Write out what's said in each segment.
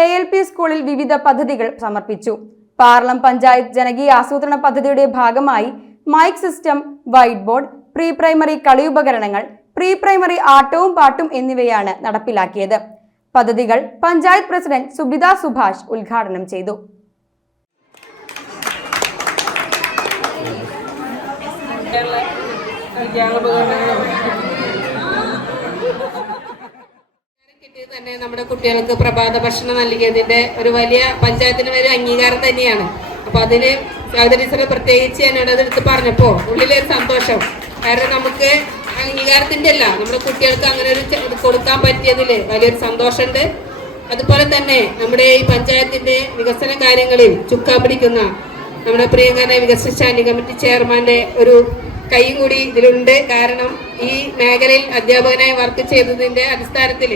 A L P സ്കൂളിൽ വിവിധ പദ്ധതികൾ സമർപ്പിച്ചു. പാർലം പഞ്ചായത്ത് ജനകീയ ആസൂത്രണ പദ്ധതിയുടെ ഭാഗമായി mike system white board pre primary കളിയുപകരണങ്ങൾ pre primary ആട്ടവും പാട്ടും എന്നിവയാണ് നടപ്പിലാക്കിയത്. പദ്ധതികൾ പഞ്ചായത്ത് പ്രസിഡന്റ് സുബിത സുഭാഷ് ഉദ്ഘാടനം ചെയ്തു. തന്നെ നമ്മുടെ കുട്ടികൾക്ക് പ്രഭാത ഭക്ഷണം നൽകിയതിന്റെ ഒരു വലിയ പഞ്ചായത്തിന് ഒരു അംഗീകാരം തന്നെയാണ്. അപ്പൊ അതിന് ടീച്ചർ പ്രത്യേകിച്ച് എന്നോട് അതെടുത്ത് പറഞ്ഞപ്പോ ഉള്ളിലെ സന്തോഷം. കാരണം നമുക്ക് അംഗീകാരത്തിന്റെ അല്ല നമ്മുടെ കുട്ടികൾക്ക് അങ്ങനെ ഒരു കൊടുക്കാൻ പറ്റിയതിൽ വലിയൊരു സന്തോഷമുണ്ട്. അതുപോലെ തന്നെ നമ്മുടെ ഈ പഞ്ചായത്തിന്റെ വികസന കാര്യങ്ങളിൽ ചുക്കാൻ പിടിക്കുന്ന നമ്മുടെ പ്രിയങ്കരനെ വികസന സ്റ്റാൻഡിംഗ് കമ്മിറ്റി ചെയർമാന്റെ ഒരു കൈയും കൂടി ഇതിലുണ്ട്. കാരണം ഈ മേഖലയിൽ അധ്യാപകനായി വർക്ക് ചെയ്തതിന്റെ അടിസ്ഥാനത്തിൽ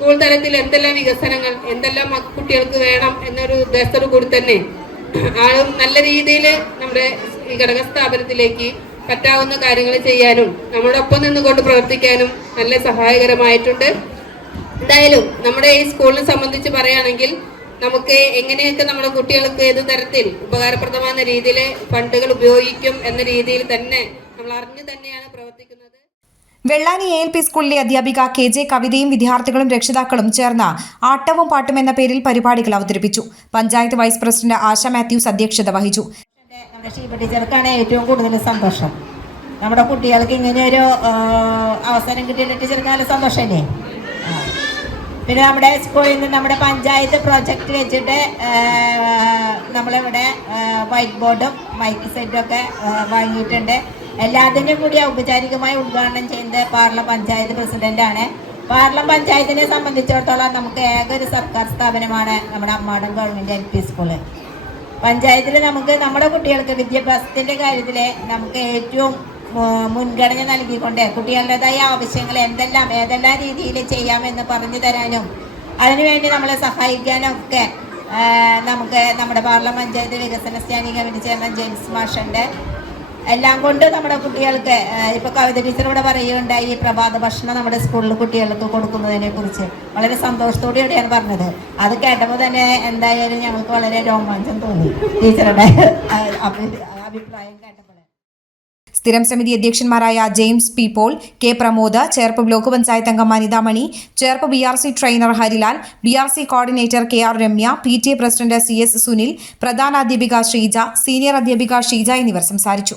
സ്കൂൾ തലത്തിൽ എന്തെല്ലാം വികസനങ്ങൾ എന്തെല്ലാം കുട്ടികൾക്ക് വേണം എന്നൊരു ഉദ്ദേശത്തോടു കൂടി തന്നെ ആളും നല്ല രീതിയിൽ നമ്മുടെ ഈ ഘടക സ്ഥാപനത്തിലേക്ക് പറ്റാവുന്ന കാര്യങ്ങൾ ചെയ്യാനും നമ്മുടെ ഒപ്പം നിന്നുകൊണ്ട് പ്രവർത്തിക്കാനും നല്ല സഹായകരമായിട്ടുണ്ട്. എന്തായാലും നമ്മുടെ ഈ സ്കൂളിനെ സംബന്ധിച്ച് പറയുകയാണെങ്കിൽ നമുക്ക് എങ്ങനെയൊക്കെ നമ്മുടെ കുട്ടികൾക്ക് ഏത് തരത്തിൽ ഉപകാരപ്രദമാകുന്ന രീതിയിൽ ഫണ്ടുകൾ ഉപയോഗിക്കും എന്ന രീതിയിൽ തന്നെ നമ്മൾ അറിഞ്ഞു തന്നെയാണ് പ്രവർത്തിക്കുന്നത്. വെള്ളാനി എ എൽ പി സ്കൂളിലെ അധ്യാപിക കെ ജെ കവിതയും വിദ്യാർത്ഥികളും രക്ഷിതാക്കളും ചേർന്ന ആട്ടവും പാട്ടും എന്ന പേരിൽ പരിപാടികൾ അവതരിപ്പിച്ചു. പഞ്ചായത്ത് വൈസ് പ്രസിഡന്റ് ആശ മാത്യൂസ് അധ്യക്ഷത വഹിച്ചു. ടീച്ചർക്കാണ് ഏറ്റവും കൂടുതൽ സന്തോഷം. നമ്മുടെ കുട്ടികൾക്ക് ഇങ്ങനെ ഒരു അവസരം സന്തോഷമല്ലേ? പിന്നെ നമ്മുടെ സ്കൂളിൽ നിന്ന് നമ്മുടെ പഞ്ചായത്ത് പ്രോജക്റ്റ് വെച്ചിട്ട് നമ്മളിവിടെ വൈറ്റ് ബോർഡും മൈക്ക് സെറ്റും ഒക്കെ വാങ്ങിയിട്ടുണ്ട്. എല്ലാത്തിനും കൂടി ഔപചാരികമായി ഉദ്ഘാടനം ചെയ്യുന്നത് പാർല പഞ്ചായത്ത് പ്രസിഡന്റാണ് പാർല പഞ്ചായത്തിനെ സംബന്ധിച്ചിടത്തോളം നമുക്ക് ഏക ഒരു സർക്കാർ സ്ഥാപനമാണ് നമ്മുടെ Ammadam government L P school. പഞ്ചായത്തിൽ നമുക്ക് നമ്മുടെ കുട്ടികൾക്ക് വിദ്യാഭ്യാസത്തിന്റെ കാര്യത്തിൽ നമുക്ക് ഏറ്റവും മുൻഗണന നൽകിക്കൊണ്ട് കുട്ടികളുടേതായ ആവശ്യങ്ങൾ എന്തെല്ലാം ഏതെല്ലാം രീതിയിൽ ചെയ്യാമെന്ന് പറഞ്ഞു തരാനും അതിനുവേണ്ടി നമ്മളെ സഹായിക്കാനും ഒക്കെ നമുക്ക് നമ്മുടെ പാർലം പഞ്ചായത്ത് വികസന സ്റ്റാൻഡിംഗ് കമ്മിറ്റി ചെയർമാൻ ജെയിംസ് മാഷന്റെ എല്ലാം കൊണ്ട് നമ്മുടെ കുട്ടികൾക്ക് ഇപ്പോൾ ഇപ്പൊ കവിത ടീച്ചർ ഇവിടെ പറയുകയുണ്ടായി ഈ പ്രഭാത ഭക്ഷണം നമ്മുടെ സ്കൂളിൽ കുട്ടികൾക്ക് കൊടുക്കുന്നതിനെ കുറിച്ച്. വളരെ സന്തോഷത്തോടെയാണ് പറഞ്ഞത്. അത് കേട്ടപ്പോൾ തന്നെ എന്തായാലും ഞങ്ങൾക്ക് വളരെ രോമാഞ്ചം തോന്നി ടീച്ചറുടെ അഭിപ്രായം കേട്ടപ്പോൾ സ്ഥിരം സമിതി അധ്യക്ഷന്മാരായ James P Paul K Pramod Cherpu block panchayat അംഗം Anithamani Cherpu B R C trainer Harilal B R C coordinator K R Ramya P T A president C S Sunil പ്രധാന അധ്യാപിക ശ്രീജ സീനിയർ അധ്യാപിക ഷീജ എന്നിവർ സംസാരിച്ചു.